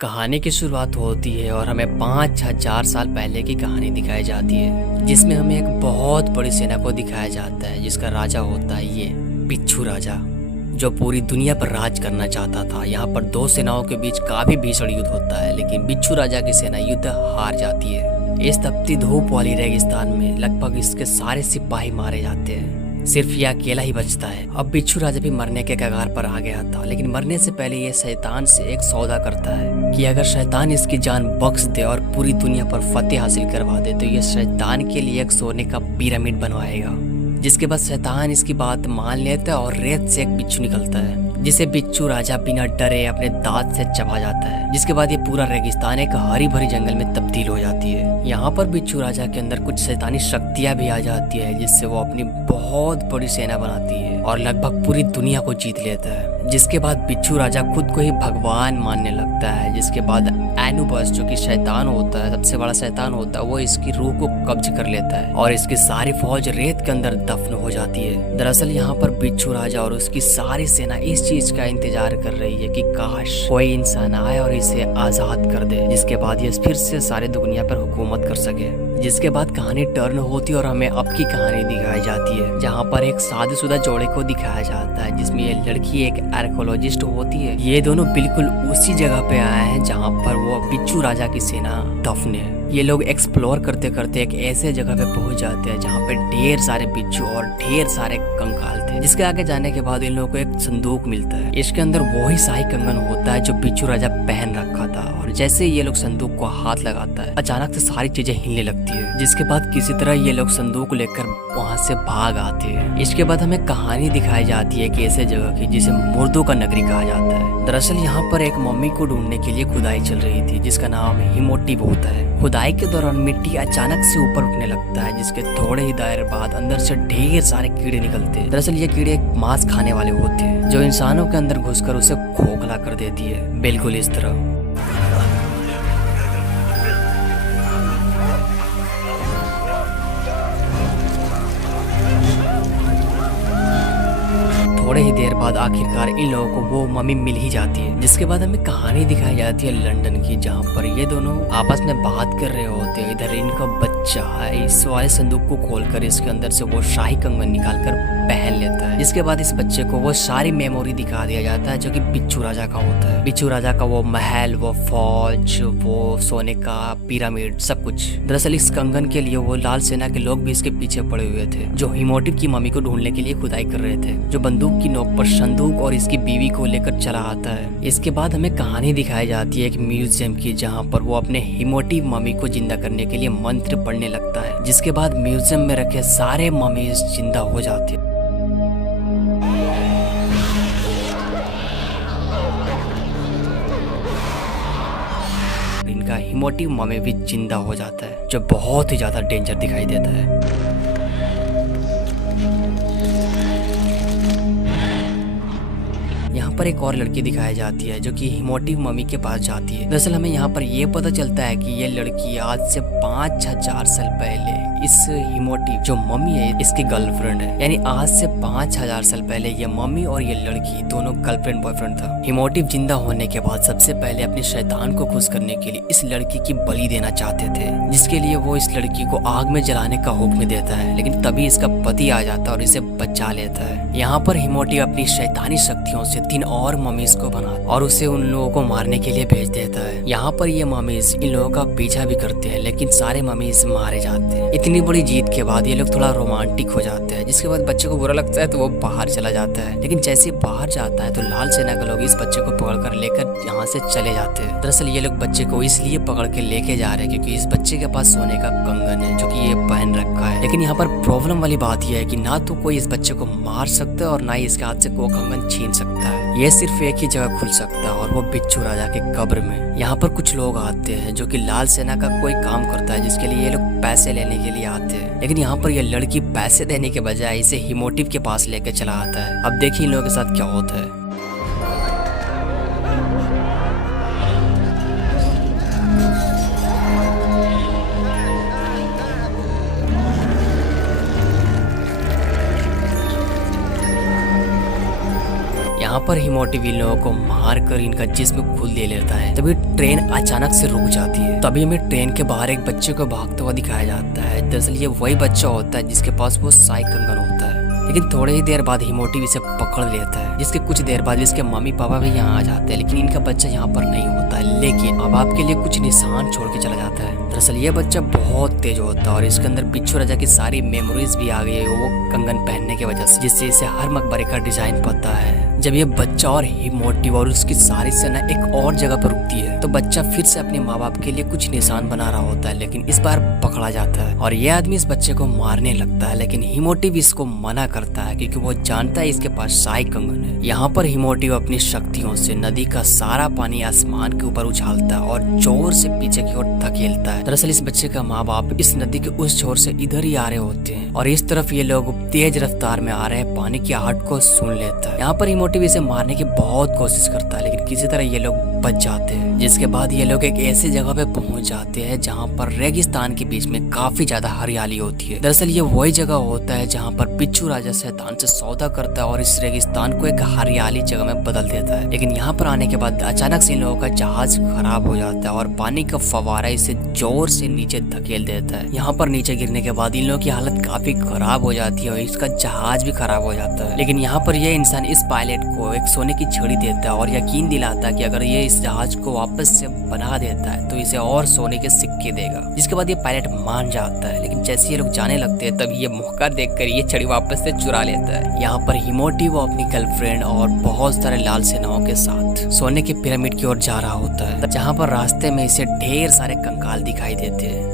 कहानी की शुरुआत होती है और हमें 5,000 साल पहले की कहानी दिखाई जाती है, जिसमें हमें एक बहुत बड़ी सेना को दिखाया जाता है, जिसका राजा होता है ये बिच्छू राजा, जो पूरी दुनिया पर राज करना चाहता था। यहाँ पर दो सेनाओं के बीच काफी भीषण युद्ध होता है, लेकिन बिच्छू राजा की सेना युद्ध हार जाती है। इस तपती धूप वाली रेगिस्तान में लगभग इसके सारे सिपाही मारे जाते हैं, सिर्फ ये अकेला ही बचता है। अब बिच्छू राजा भी मरने के कगार पर आ गया था, लेकिन मरने से पहले ये शैतान से एक सौदा करता है कि अगर शैतान इसकी जान बख्श दे और पूरी दुनिया पर फतेह हासिल करवा दे तो ये शैतान के लिए एक सोने का पिरामिड बनवाएगा। जिसके बाद शैतान इसकी बात मान लेता है और रेत से एक बिच्छू निकलता है, जिसे बिच्छू राजा बिना डरे अपने दांत से चबा जाता है। जिसके बाद ये पूरा रेगिस्तान एक हरी भरी जंगल में तब्दील हो जाती है। यहाँ पर बिच्छू राजा के अंदर कुछ शैतानी शक्तियाँ भी आ जाती है, जिससे वो अपनी बहुत बड़ी सेना बनाती है और लगभग पूरी दुनिया को जीत लेता है। जिसके बाद बिच्छू राजा खुद को ही भगवान मानने लगता है। जिसके बाद एनुबस, जो कि शैतान होता है, सबसे बड़ा शैतान होता है, वो इसकी रूह को कब्ज कर लेता है और इसकी सारी फौज रेत के अंदर दफन हो जाती है। दरअसल यहाँ पर बिच्छू राजा और उसकी सारी सेना इस चीज का इंतजार कर रही है कि काश कोई इंसान आए और इसे आजाद कर दे, जिसके बाद ये फिर से सारी दुनिया पर हुकूमत कर सके। जिसके बाद कहानी टर्न होती है और हमें अब की कहानी दिखाई जाती है, जहाँ पर एक शादीशुदा जोड़े को दिखाया जाता है, जिसमें ये लड़की एक आर्कियोलॉजिस्ट होती है। ये दोनों बिल्कुल उसी जगह पे आए हैं जहाँ पर वो बिच्छू राजा की सेना दफन है। ये लोग एक्सप्लोर करते करते एक ऐसे जगह पे पहुंच जाते हैं जहाँ पे ढेर सारे बिच्छू और ढेर सारे कंकाल थे। जिसके आगे जाने के बाद इन लोगों को एक संदूक मिलता है। इसके अंदर वही शाही कंगन होता है जो बिच्छू राजा पहन रखा था, और जैसे ये लोग संदूक को हाथ लगाता है, अचानक से सारी चीजें हिलने लगती है। जिसके बाद किसी तरह ये लोग संदूक लेकर वहाँ से भाग आते हैं। इसके बाद हमें कहानी दिखाई जाती है एक ऐसे जगह की जिसे मुर्दों का नगरी कहा जाता है। दरअसल यहाँ पर एक मम्मी को ढूंढने के लिए खुदाई चल रही थी, जिसका नाम हिमोटिव होता है। खुदाई के दौरान मिट्टी अचानक से ऊपर उठने लगता है, जिसके थोड़े ही दायरे बाद अंदर से ढेर सारे कीड़े निकलते हैं। दरअसल ये कीड़े मांस खाने वाले होते हैं, जो इंसानों के अंदर घुसकर उसे खोखला कर देती है, बिल्कुल इस तरह। थोड़े ही देर बाद आखिरकार इन लोगों को वो मम्मी मिल ही जाती है। जिसके बाद हमें कहानी दिखाई जाती है लंदन की, जहाँ पर ये दोनों आपस में बात कर रहे होते हैं। इधर इनका बच्चा इस वाले संदूक को खोलकर इसके अंदर से वो शाही कंगन निकालकर पहन लेता है। जिसके बाद इस बच्चे को वो सारी मेमोरी दिखा दिया जाता है जो कि बिच्छू राजा का होता है। बिच्छू राजा का वो महल, वो फौज, वो सोने का पिरामिड, सब कुछ। दरअसल इस कंगन के लिए वो लाल सेना के लोग भी इसके पीछे पड़े हुए थे, जो हिमोटिव की मम्मी को ढूंढने के लिए खुदाई कर रहे थे, जो बंदूक की नोक पर संदूक और इसकी बीवी को लेकर चला आता है। इसके बाद हमें कहानी दिखाई जाती है एक म्यूजियम की, जहाँ पर वो अपने हिमोटिव मम्मी को जिंदा करने के लिए मंत्र पढ़ने लगता है। जिसके बाद म्यूजियम में रखे सारे मम्मीज जिंदा हो जाते हैं। इनका हिमोटिव मम्मी भी जिंदा हो जाता है, जो बहुत ही ज्यादा डेंजर दिखाई देता है। यहाँ पर एक और लड़की दिखाई जाती है जो कि हिमोटिव मम्मी के पास जाती है। दरअसल हमें यहाँ पर ये पता चलता है कि ये लड़की आज से 5,000 साल पहले इस हिमोटिव जो मम्मी है इसकी गर्लफ्रेंड है। यानी आज से 5,000 साल पहले ये मम्मी और ये लड़की दोनों गर्लफ्रेंड बॉयफ्रेंड था। हिमोटिव जिंदा होने के बाद सबसे पहले अपने शैतान को खुश करने के लिए इस लड़की की बलि देना चाहते थे, जिसके लिए वो इस लड़की को आग में जलाने का हुक्म देता है। लेकिन तभी इसका पति आ जाता है और इसे बचा लेता है। यहाँ पर हिमोटिव अपनी शैतानी शक्तियों से 3 और मम्मीज को बना और उसे उन लोगों को मारने के लिए भेज देता है। यहाँ पर ये मम्मीज इन लोगों का पीछा भी करते हैं, लेकिन सारे मम्मीज मारे जाते हैं। इतनी बड़ी जीत के बाद ये लोग थोड़ा रोमांटिक हो जाते हैं। जिसके बाद बच्चे को बुरा लगता है तो वो बाहर चला जाता है, लेकिन जैसे बाहर जाता है तो लाल सेना के लोग इस बच्चे को पकड़कर लेकर यहाँ से चले जाते हैं। दरअसल ये लोग बच्चे को इसलिए पकड़ के लेके जा रहे हैं क्योंकि इस बच्चे के पास सोने का कंगन है जो कि ये पहन रखा है। लेकिन यहाँ पर प्रॉब्लम वाली बात यह है कि ना तो कोई इस बच्चे को मार सकता है और ना ही इसके हाथ से वो कंगन छीन सकता है। ये सिर्फ एक ही जगह खुल सकता है और वो बिच्छू राजा के कब्र में। यहाँ पर कुछ लोग आते हैं जो कि लाल सेना का कोई काम करता है, जिसके लिए ये लोग पैसे लेने के लिए आते हैं। लेकिन यहाँ पर ये लड़की पैसे देने के बजाय इसे हिमोटिव के पास लेके चला आता है। अब देखिए इन लोगों के साथ क्या होता है। यहाँ पर हिमोटिव इन लोगों को मार कर इनका जिस्म खुद ले लेता है। तभी ट्रेन अचानक से रुक जाती है। तभी हमें ट्रेन के बाहर एक बच्चे को भागता हुआ दिखाया जाता है। दरअसल ये वही बच्चा होता है जिसके पास वो साई कंगन होता है। लेकिन थोड़ी ही देर बाद हिमोटिव इसे पकड़ लेता है, जिसके कुछ देर बाद इसके मम्मी पापा भी यहाँ आ जाते हैं, लेकिन इनका बच्चा यहाँ पर नहीं होता है, लेकिन अब आपके लिए कुछ निशान छोड़ के चला जाता है। दरअसल ये बच्चा बहुत तेज होता है और इसके अंदर बिच्छू राजा की सारी मेमोरीज भी आ गई है वो कंगन पहनने की वजह से, जिससे इसे हर मकबरे का डिजाइन पता है। जब ये बच्चा और हिमोटिव और उसकी सारी सेना एक और जगह पर रुकती है तो बच्चा फिर से अपने माँ बाप के लिए कुछ निशान बना रहा होता है, लेकिन इस बार पकड़ा जाता है और ये आदमी इस बच्चे को मारने लगता है, लेकिन हिमोटिव इसको मना करता है क्योंकि वो जानता है इसके पास साई कंगन है। यहाँ पर हिमोटिव अपनी शक्तियों से नदी का सारा पानी आसमान के ऊपर उछालता है और जोर से पीछे की ओर धकेलता है। दरअसल इस बच्चे का माँ बाप इस नदी के उस छोर से इधर ही आ रहे होते हैं और इस तरफ ये लोग तेज रफ्तार में आ रहे हैं पानी की आहट को सुन लेता है। यहाँ पर हिमोटिव इसे मारने की बहुत कोशिश करता है, लेकिन किसी तरह ये लोग बच जाते हैं। जिसके बाद ये लोग एक ऐसी जगह पे पहुंच जाते हैं जहाँ पर रेगिस्तान के बीच में काफी ज्यादा हरियाली होती है। दरअसल ये वही जगह होता है जहाँ पर बिच्छू राजा शैतान से सौदा करता है और इस रेगिस्तान को एक हरियाली जगह में बदल देता है। लेकिन यहाँ पर आने के बाद अचानक से इन लोगों का जहाज खराब हो जाता है और पानी का फवारा इसे जोर से नीचे धकेल देता है। यहाँ पर नीचे गिरने के बाद इन लोगों की हालत काफी खराब हो जाती है और इसका जहाज भी खराब हो जाता है। लेकिन यहाँ पर यह इंसान इस पायलट को एक सोने की छड़ी देता है और यकीन दिलाता है कि अगर ये इस जहाज को वापस से बना देता है तो इसे और सोने के सिक्के देगा। जिसके बाद ये पायलट मान जाता है, लेकिन जैसे ये लोग जाने लगते हैं तभी ये मौका देखकर ये छड़ी वापस से चुरा लेता है। यहाँ पर हिमोटिव अपनी गर्लफ्रेंड और बहुत सारे लाल सेनाओं के साथ सोने के पिरामिड की ओर जा रहा होता है, जहाँ पर रास्ते में इसे ढेर सारे कंकाल दिखाई देते हैं।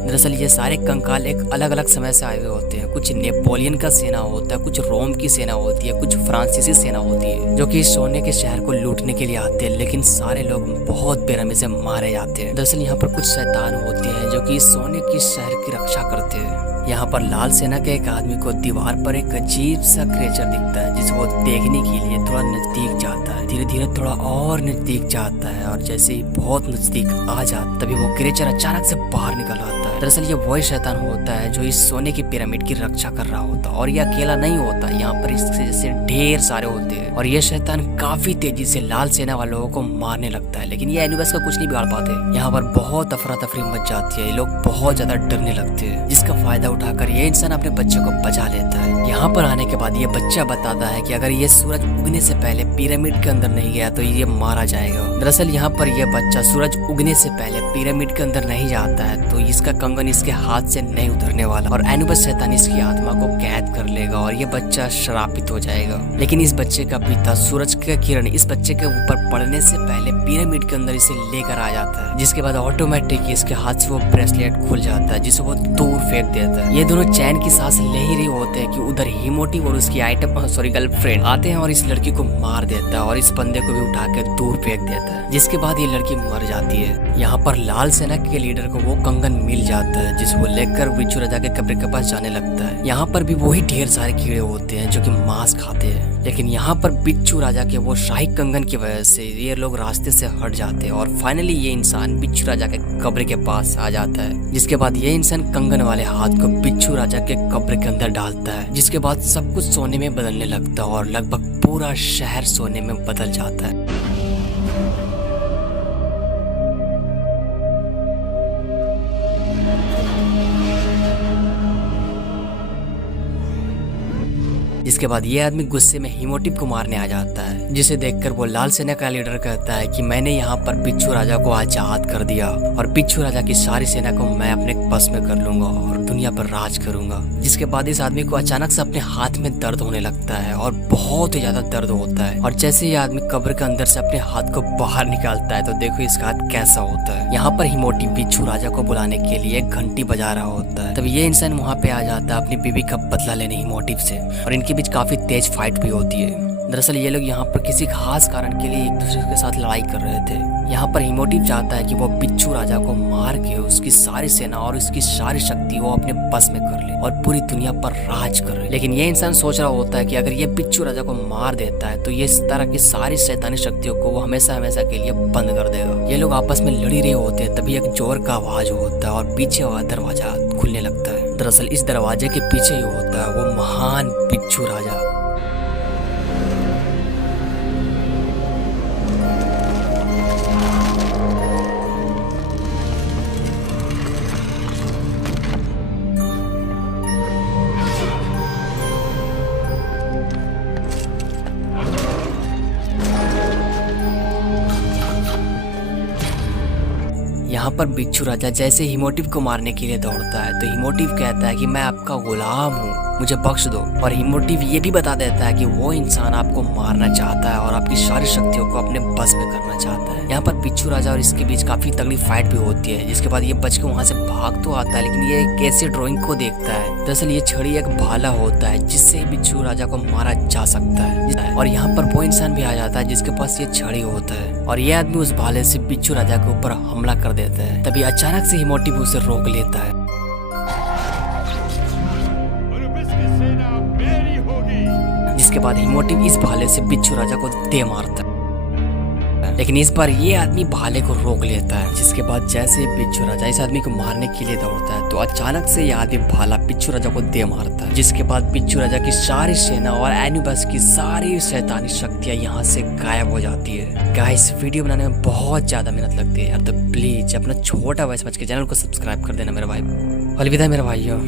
दरअसल ये सारे कंकाल एक अलग अलग समय से आए हुए होते हैं। कुछ नेपोलियन का सेना होता है, कुछ रोम की सेना होती है, कुछ फ्रांसीसी सेना होती है जो कि सोने के शहर को लूटने के लिए आते हैं, लेकिन सारे लोग बहुत बेरहमी से मारे जाते हैं। दरअसल यहाँ पर कुछ शैतान होते हैं जो कि सोने की शहर की रक्षा करते हैं। यहाँ पर लाल सेना के एक आदमी को दीवार पर एक अजीब सा क्रिएचर दिखता है जिसे वो देखने के लिए थोड़ा नजदीक जाता है। धीरे धीरे थोड़ा और नजदीक जाता है और जैसे ही बहुत नजदीक आ जाता तभी वो क्रिएचर अचानक से बाहर निकल आता है। दरअसल ये वही शैतान होता है जो इस सोने की पिरामिड की रक्षा कर रहा होता है और ये अकेला नहीं होता, यहाँ पर इससे जैसे ढेर सारे होते हैं और ये शैतान काफी तेजी से लाल सेना वालों को मारने लगता है, लेकिन ये एनिमल्स का कुछ नहीं बिगाड़ पाते। यहाँ पर बहुत अफरा तफरी मच जाती है, ये लोग बहुत ज्यादा डरने लगते हैं, जिसका फायदा उठाकर ये इंसान अपने बच्चे को बचा लेता है। यहाँ पर आने के बाद ये बच्चा बताता है कि अगर ये सूरज उगने से पहले पिरामिड के अंदर नहीं गया तो ये मारा जाएगा। दरअसल यहाँ पर यह बच्चा सूरज उगने से पहले पिरामिड के अंदर नहीं जाता है तो इसका कंगन इसके हाथ से नहीं उतरने वाला और एनुबस शैतान इसकी आत्मा को कैद कर लेगा और ये बच्चा श्रापित हो जाएगा। लेकिन इस बच्चे का पिता सूरज का किरण इस बच्चे के ऊपर पड़ने से पहले पिरामिड के अंदर इसे लेकर आ जाता है, जिसके बाद ऑटोमेटिक इसके हाथ से वो ब्रेसलेट खुल जाता है जिसे वो दूर फेंक देता है। ये दोनों चैन की सांस ले ही रहे होते हैं कि उधर हिमोटिव और उसकी गर्लफ्रेंड आते हैं और इस लड़की को मार देता है और इस बंदे को भी उठा के दूर फेंक देता है, जिसके बाद ये लड़की मर जाती है। यहाँ पर लाल सेना के लीडर को वो कंगन मिल जाता है जिसे वो लेकर बिच्छू राजा के कब्र के पास जाने लगता है। यहाँ पर भी वही ढेर सारे कीड़े होते हैं जो कि मांस खाते हैं, लेकिन यहाँ पर बिच्छू राजा के वो शाही कंगन की वजह से ये लोग रास्ते से हट जाते हैं और फाइनली ये इंसान बिच्छू राजा के कब्र के पास आ जाता है। जिसके बाद ये इंसान कंगन वाले हाथ को बिच्छू राजा के कब्र के अंदर डालता है, जिसके बाद सब कुछ सोने में बदलने लगता है और लगभग पूरा शहर सोने में बदल जाता है। जिसके बाद ये आदमी गुस्से में हिमोटिव को मारने आ जाता है, जिसे देखकर वो लाल सेना का लीडर कहता है कि मैंने यहाँ पर बिच्छू राजा को आजाद कर दिया और बिच्छू राजा की सारी सेना को मैं अपने बस में कर लूंगा और दुनिया पर राज करूंगा। जिसके बाद इस आदमी को अचानक से अपने हाथ में दर्द होने लगता है और बहुत ही ज्यादा दर्द होता है और जैसे ये आदमी कब्र के अंदर से अपने हाथ को बाहर निकालता है तो देखो इसका हाथ कैसा होता है। यहाँ पर हिमोटिव बिच्छू राजा को बुलाने के लिए घंटी बजा रहा होता है, तभी ये इंसान वहाँ पे आ जाता है अपनी बीवी का बदला लेने हिमोटिव से और इनके बीच काफी तेज फाइट भी होती है। दरअसल ये लोग यहाँ पर किसी खास कारण के लिए एक दूसरे के साथ लड़ाई कर रहे थे। यहाँ पर हिमोटिव चाहता है कि वो बिच्छू राजा को मार के उसकी सारी सेना और उसकी सारी शक्ति वो अपने बस में कर ले और पूरी दुनिया पर राज कर ले। लेकिन ये इंसान सोच रहा होता है कि अगर ये बिच्छू राजा को मार देता है तो ये इस तरह की सारी शैतानी शक्तियों को वो हमेशा हमेशा के लिए बंद कर देगा। ये लोग आपस में लड़ी रहे होते हैं, तभी एक जोर का आवाज होता है और पीछे वाला दरवाजा खुलने लगता है। दरअसल इस दरवाजे के पीछे ही होता है वो महान बिच्छू राजा। यहाँ पर बिच्छू राजा जैसे हिमोटिव को मारने के लिए दौड़ता है तो हिमोटिव कहता है कि मैं आपका गुलाम हूँ, मुझे बख्श दो। और हिमोटिव ये भी बता देता है कि वो इंसान आपको मारना चाहता है और आपकी सारी शक्तियों को अपने बस में करना चाहता है। यहाँ पर बिच्छू राजा और इसके बीच काफी तगड़ी फाइट भी होती है, जिसके बाद ये बच के वहाँ से भाग तो आता है, लेकिन ये कैसे ड्राइंग को देखता है। दरअसल ये छड़ी एक भाला होता है जिससे बिच्छू राजा को मारा जा सकता है। और यहाँ पर वो इंसान भी आ जाता है जिसके पास ये छड़ी होता है और ये आदमी उस भाले से बिच्छू राजा के ऊपर हमला कर देता है। तभी अचानक से हिमोटिव उसे रोक लेता है। जिसके बाद हिमोटिव इस भाले से बिच्छू राजा को दे मारता है, लेकिन इस बार ये आदमी भाले को रोक लेता है। जिसके बाद जैसे बिच्छू राजा इस आदमी को मारने के लिए दौड़ता है तो अचानक से ये आदमी भाला बिच्छू राजा को दे मारता है। जिसके बाद बिच्छू राजा की सारी सेना और एनुबस की सारी शैतानी शक्तियां यहाँ से गायब हो जाती है। गाइस, वीडियो बनाने में बहुत ज्यादा मेहनत लगती है यार, तो प्लीज अपना छोटा वॉइस समझ के चैनल को सब्सक्राइब कर देना मेरे भाई। अलविदा मेरे भाइयों।